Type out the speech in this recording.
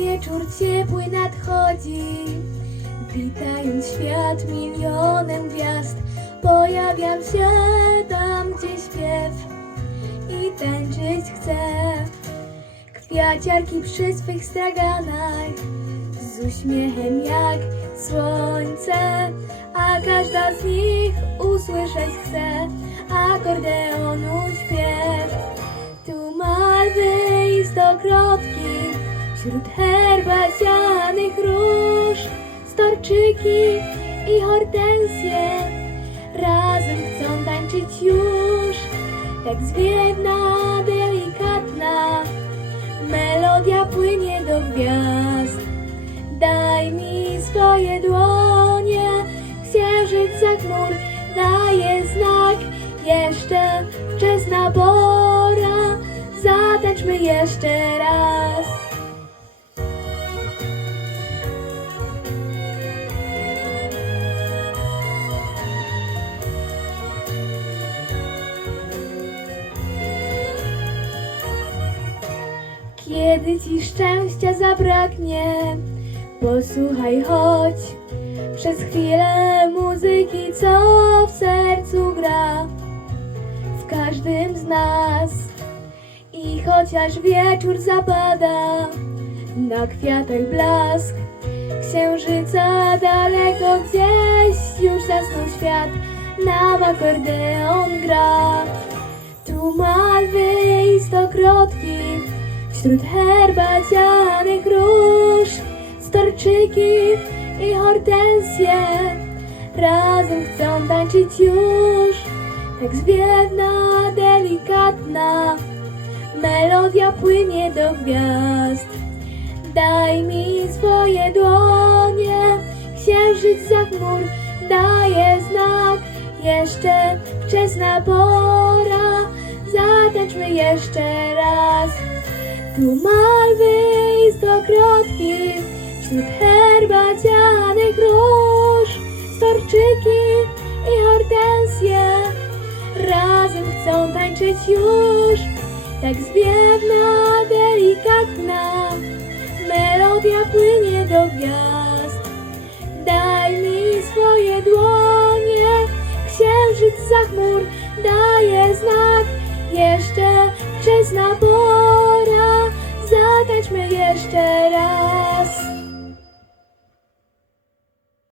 wieczór ciepły nadchodzi, witając świat milionem gwiazd, pojawiam się tam, gdzie śpiew i tańczyć chcę. Kwiaciarki przy swych straganach, z uśmiechem jak słońce, a każda z nich usłyszeć chce akordeonu śpiew. Tu malwy i stokrotki, wśród herbacianych róż, storczyki i hortensje razem chcą tańczyć już. Tak zwiewna, delikatna melodia płynie do gwiazd. Daj mi swoje dłonie, księżyc za chmur daje znak. Jeszcze wczesna pora, zatańczmy jeszcze raz. Kiedy ci szczęścia zabraknie, posłuchaj choć przez chwilę muzyki, co w sercu gra w każdym z nas. I chociaż wieczór zapada, na kwiatach blask księżyca daleko gdzieś już zasnął świat, nam akordeon gra. Tu malwy i wśród herbacianych róż, storczyki i hortensje razem chcą tańczyć już. Tak zwiewna, delikatna melodia płynie do gwiazd. Daj mi swoje dłonie, księżyc za chmur daje znak. Jeszcze wczesna pora, zatańczmy jeszcze raz. Tu malwy i stokrotki, wśród herbacianych róż, storczyki i hortensje razem chcą tańczyć już. Tak zwiewna, delikatna melodia płynie do gwiazd. Daj mi swoje dłonie, księżyc za chmur daje znak. Jeszcze wczesna pora.